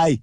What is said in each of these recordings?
Hi.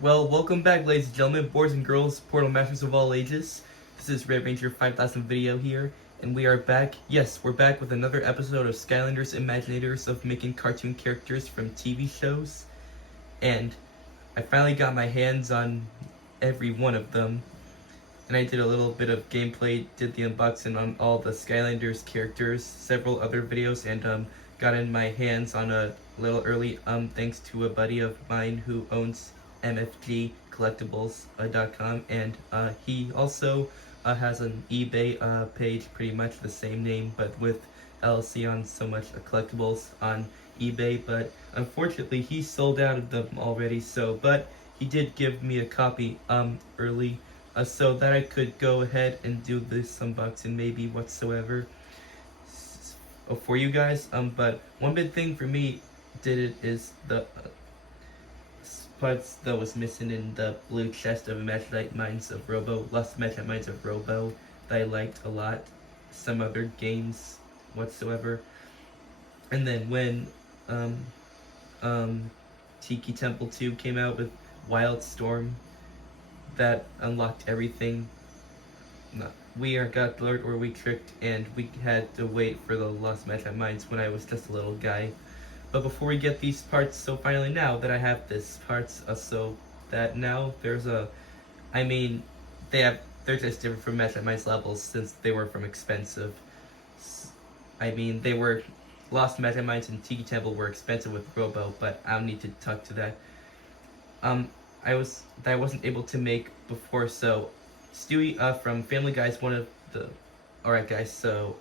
Well, welcome back, ladies and gentlemen, boys and girls, Portal Masters of all ages. This is Red Ranger 5000 video here, and we are back. Yes, we're back with another episode of Skylanders Imaginators of making cartoon characters from TV shows. And I finally got my hands on every one of them. And I did a little bit of gameplay, did the unboxing on all the Skylanders characters, several other videos, and got in my hands on a little early, thanks to a buddy of mine who owns mfgcollectibles.com, and he also has an eBay page, pretty much the same name, but with LLC on so much collectibles on eBay, but unfortunately he sold out of them already, but he did give me a copy early, so that I could go ahead and do this unboxing maybe whatsoever for you guys, but one big thing for me is the parts that was missing in the blue chest of Imaginate Minds of Robo, Lost Imaginate Minds of Robo, that I liked a lot, some other games whatsoever. And then when Tiki Temple 2 came out with Wildstorm, that unlocked everything. We got lured or we tricked, and we had to wait for the Lost Imaginate Minds when I was just a little guy. But before we get these parts, so finally now that I have this parts, so that now there's they're just different from Imaginate Minds levels since they were from expensive. They were, Lost Imaginate Minds and Tiki Temple were expensive with Robo, but I don't need to talk to that. I wasn't able to make before, so Stewie from Family Guy is one of the, alright guys, so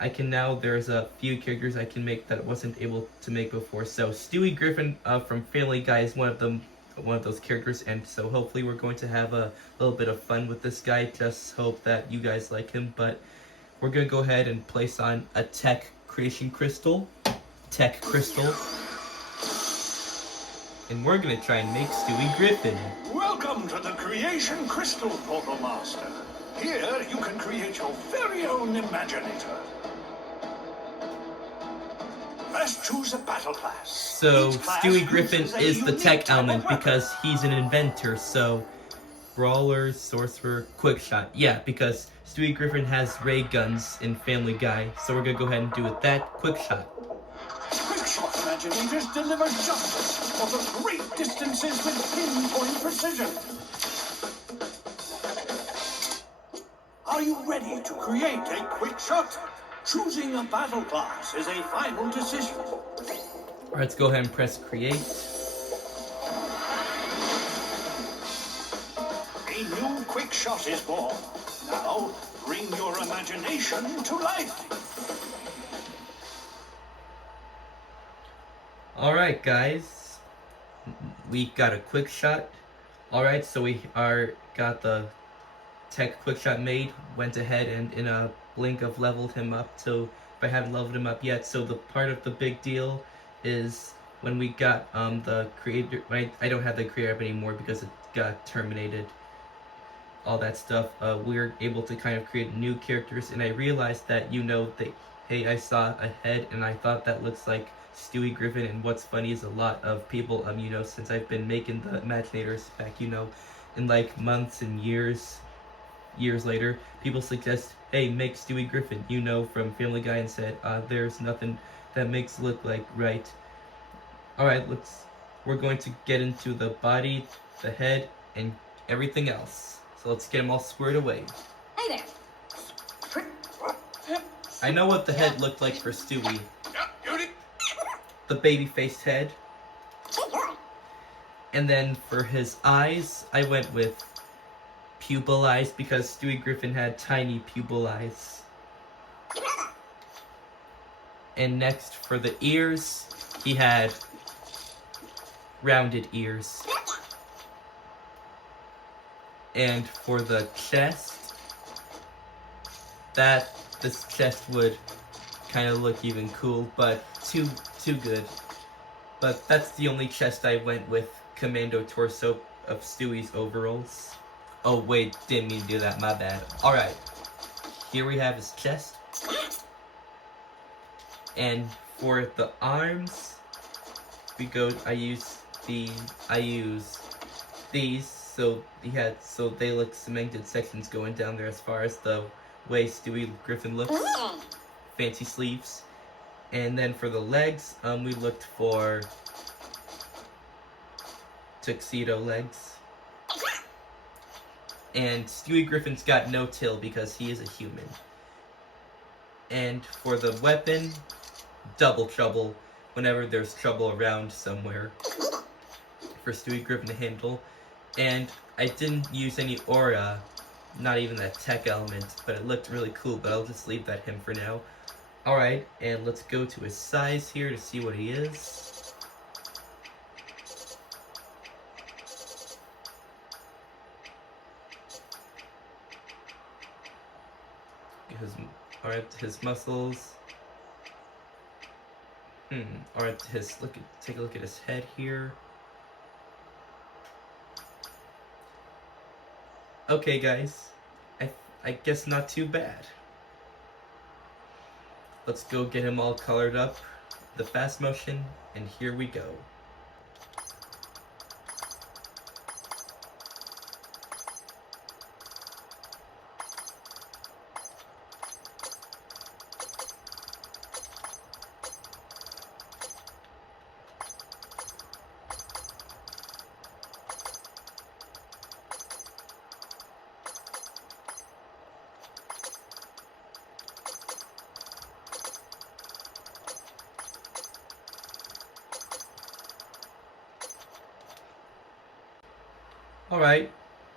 I can now, there's a few characters I can make that I wasn't able to make before. So Stewie Griffin from Family Guy is one of those characters, and so hopefully we're going to have a little bit of fun with this guy. Just hope that you guys like him. But we're gonna go ahead and place on a Tech Creation Crystal, Tech Crystal, and we're gonna try and make Stewie Griffin. Welcome to the Creation Crystal, Portal Master. Here you can create your very own Imaginator. First, choose a battle class. So Stewie Griffin is the tech element because he's an inventor. So Brawler, Sorcerer, Quickshot. Yeah, because Stewie Griffin has ray guns in Family Guy. So we're gonna go ahead and do with that Quickshot. Quickshot Imaginators deliver justice over great distances with pinpoint precision. Are you ready to create a Quickshot? Choosing a battle class is a final decision. Let's go ahead and press create. A new Quickshot is born. Now, bring your imagination to life. Alright guys, we got a Quickshot. Alright, so we got the Tech Quickshot made, went ahead and in a blink of leveled him up, so if I haven't leveled him up yet. So the part of the big deal is when we got the creator, I don't have the creator up anymore because it got terminated, all that stuff. We're able to kind of create new characters, and I realized that, hey, I saw a head and I thought that looks like Stewie Griffin. And what's funny is a lot of people, since I've been making the Imaginators back, in like months and years later, people suggest, hey, make Stewie Griffin, from Family Guy, and said, there's nothing that makes it look like right. Alright, we're going to get into the body, the head, and everything else. So let's get them all squared away. Hey there. I know what the head looked like for Stewie. The baby-faced head. And then for his eyes, I went with pupil eyes because Stewie Griffin had tiny pupil eyes. And next for the ears, he had rounded ears. And for the chest, this chest would kind of look even cool, but too good. But that's the only chest I went with Commando torso of Stewie's overalls. Oh wait, didn't mean to do that, my bad. Alright, here we have his chest. And for the arms, I use these, so they look cemented sections going down there as far as the way Stewie Griffin looks. Fancy sleeves. And then for the legs, we looked for tuxedo legs. And Stewie Griffin's got no tail because he is a human. And for the weapon, double trouble whenever there's trouble around somewhere for Stewie Griffin to handle. And I didn't use any aura, not even that tech element, but it looked really cool, but I'll just leave that him for now. Alright, and let's go to his size here to see what he is. Alright, his muscles. Alright, take a look at his head here. Okay, guys. I guess not too bad. Let's go get him all colored up, the fast motion, and here we go. Alright,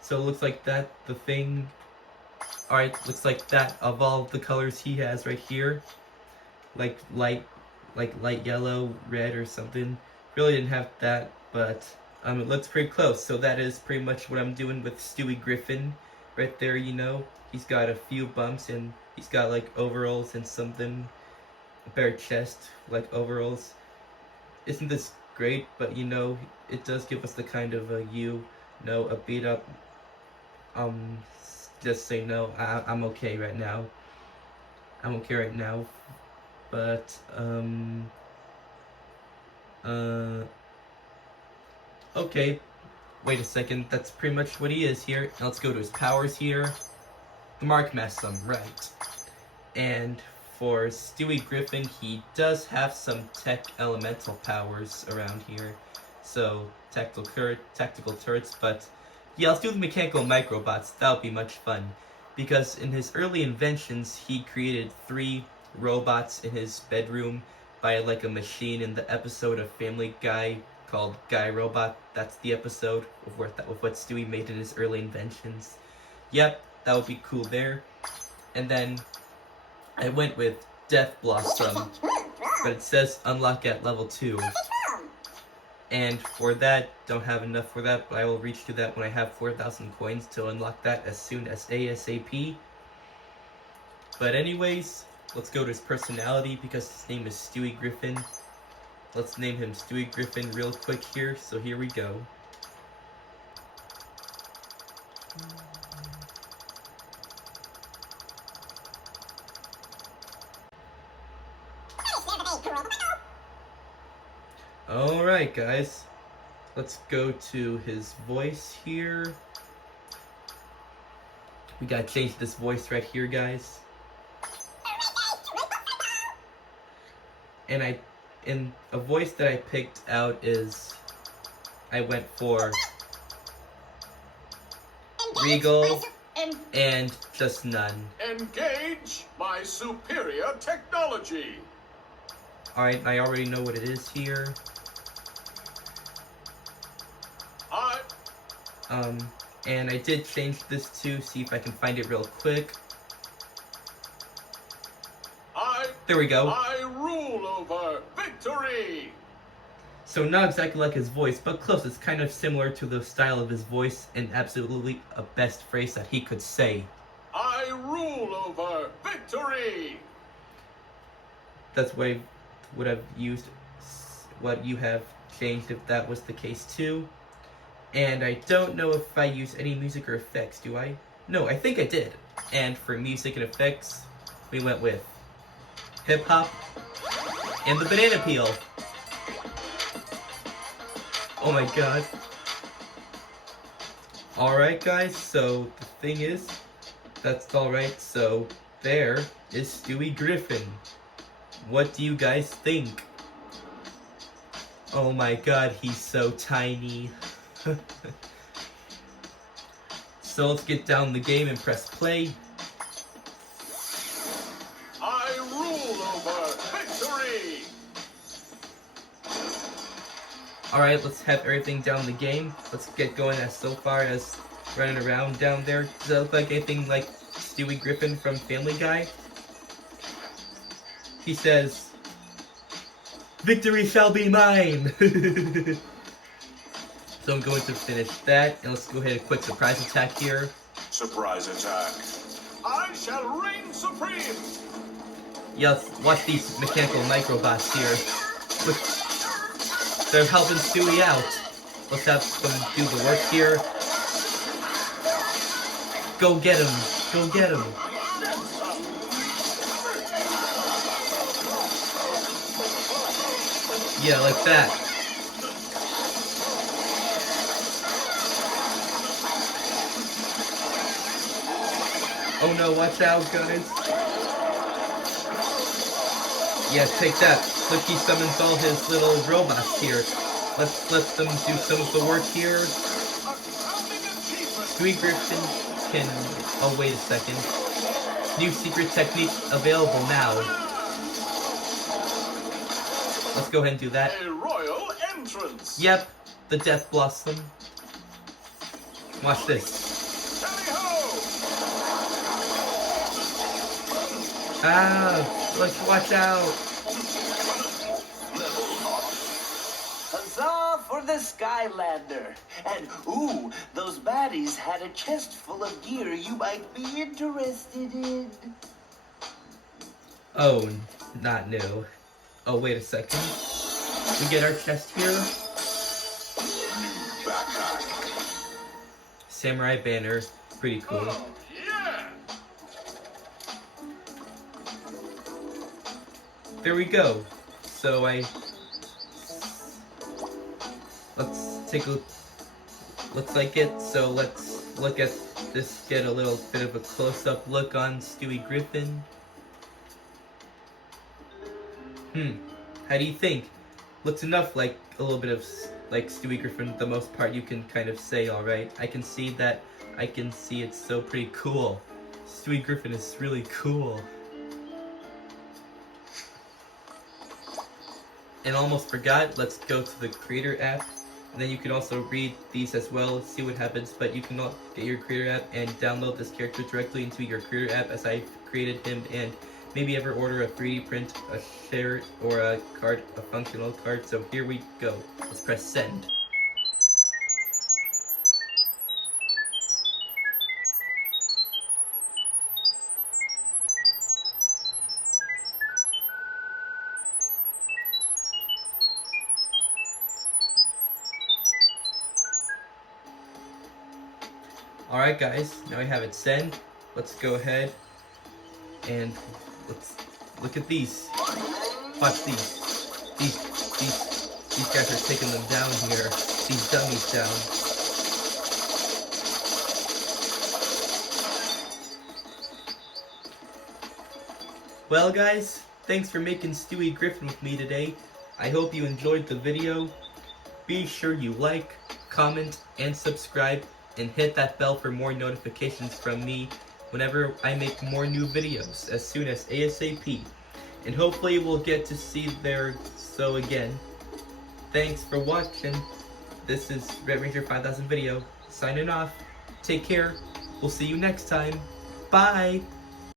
so it looks like that, looks like that of all the colors he has right here. Like light yellow, red or something. Really didn't have that, but it looks pretty close. So that is pretty much what I'm doing with Stewie Griffin. Right there, you know. He's got a few bumps and he's got like overalls and something. A bare chest, like overalls. Isn't this great? But you know, it does give us the kind of a beat up, just say no, I'm okay right now. I'm okay right now, but, okay, wait a second, that's pretty much what he is here. Now let's go to his powers here. The Mark Massum, right. And for Stewie Griffin, he does have some tech elemental powers around here. So, tactical turrets, but yeah, let's do the mechanical microbots. That'll be much fun. Because in his early inventions, he created 3 robots in his bedroom by like a machine in the episode of Family Guy called Guy Robot. That's the episode of what Stewie made in his early inventions. Yep, that would be cool there. And then I went with Death Blossom, but it says unlock at level 2. And for that, don't have enough for that, but I will reach to that when I have 4,000 coins to unlock that as soon as ASAP. But anyways, let's go to his personality because his name is Stewie Griffin. Let's name him Stewie Griffin real quick here, so here we go. Alright guys, let's go to his voice here. We gotta change this voice right here, guys. And a voice that I picked out is, I went for Regal and Just None. Engage my superior technology. Alright, I already know what it is here. And I did change this to see if I can find it real quick. There we go. I rule over victory. So not exactly like his voice, but close. It's kind of similar to the style of his voice and absolutely a best phrase that he could say. I rule over victory. That's what I would have used, what you have changed if that was the case too. And I don't know if I use any music or effects, do I? No, I think I did. And for music and effects, we went with hip-hop and the banana peel. Oh my god. Alright guys, so the thing is, that's alright, so there is Stewie Griffin. What do you guys think? Oh my god, he's so tiny. So let's get down the game and press play. I rule over victory! Alright, let's have everything down the game. Let's get going as so far as running around down there. Does that look like anything like Stewie Griffin from Family Guy? He says, "Victory shall be mine!" So I'm going to finish that, and let's go ahead and quick surprise attack here. Surprise attack. I shall reign supreme! Yeah, let's watch these mechanical microbots here. Look, they're helping Stewie out. Let's have them do the work here. Go get him! Go get him! Yeah, like that. Oh no, watch out, guys. Yeah, take that. Look, he summons all his little robots here. Let's let them do some of the work here. Stewie Griffin can... Oh, wait a second. New secret technique available now. Let's go ahead and do that. A royal entrance! Yep, the Death Blossom. Watch this. Ah, let's watch out. Huzzah for the Skylander! And ooh, those baddies had a chest full of gear you might be interested in. Oh, not new. Oh, wait a second. We get our chest here. Samurai banner, pretty cool. Oh, yeah! There we go. So let's take a look. Looks like it. So let's look at this. Get a little bit of a close-up look on Stewie Griffin. How do you think? Looks enough like a little bit of like Stewie Griffin. The most part you can kind of say, all right. I can see that. I can see it's so pretty cool. Stewie Griffin is really cool. And almost forgot, let's go to the creator app. And then you can also read these as well, see what happens. But you can get your creator app and download this character directly into your creator app as I created him. And maybe ever order a 3D print, a shirt, or a card, a functional card. So here we go. Let's press send. Alright guys, now we have it sent. Let's go ahead and let's look at these. Watch these. These guys are taking them down here. These dummies down. Well guys, thanks for making Stewie Griffin with me today. I hope you enjoyed the video. Be sure you like, comment, and subscribe. And hit that bell for more notifications from me whenever I make more new videos as soon as ASAP. And hopefully we'll get to see there so again. Thanks for watching. This is Red Ranger 5000 video signing off. Take care. We'll see you next time. Bye.